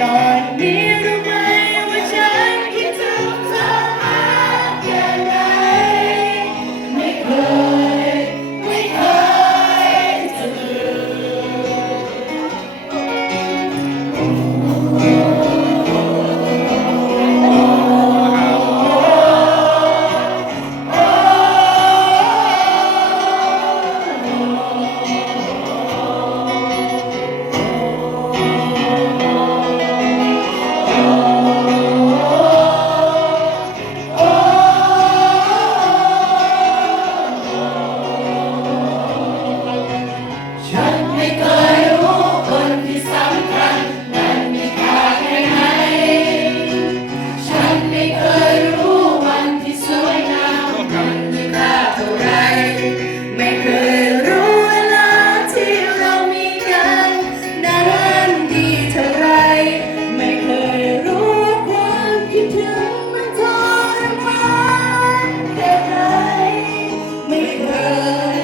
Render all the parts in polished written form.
ตอนนี้รู้ไหมว่าฉันคิดถึงเธอมากแค่ไหนไม่เคยจะลืฉันไม่เคยรู้คนที่สำคัญนั้นมีค่าแค่ไหนฉันไม่เคยรู้วันที่สวยงามนั้นมีค่าเท่าไรไม่เคยรู้เวลาที่เรามีกันนั้นดีเท่าไรไม่เคยรู้ว่าความคิดถึงมันทรมานแค่ไหนไม่เคย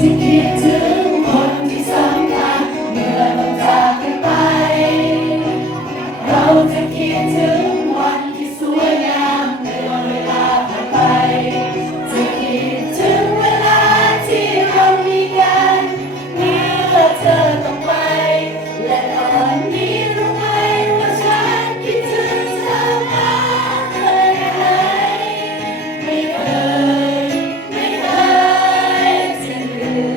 ที่คิดถึงคนที่สำคัญเมื่อต้องจากกันไปเราจะคิดถึงวันที่สวยงามเมื่อเวลาผ่านไปจะคิดถึงเวลาที่เรามีกันเมื่อเธอต้องไปและตอนนี้รู้ไหมว่าฉันคิดถึงเธอมากแค่ไหนไม่เคยจะลืม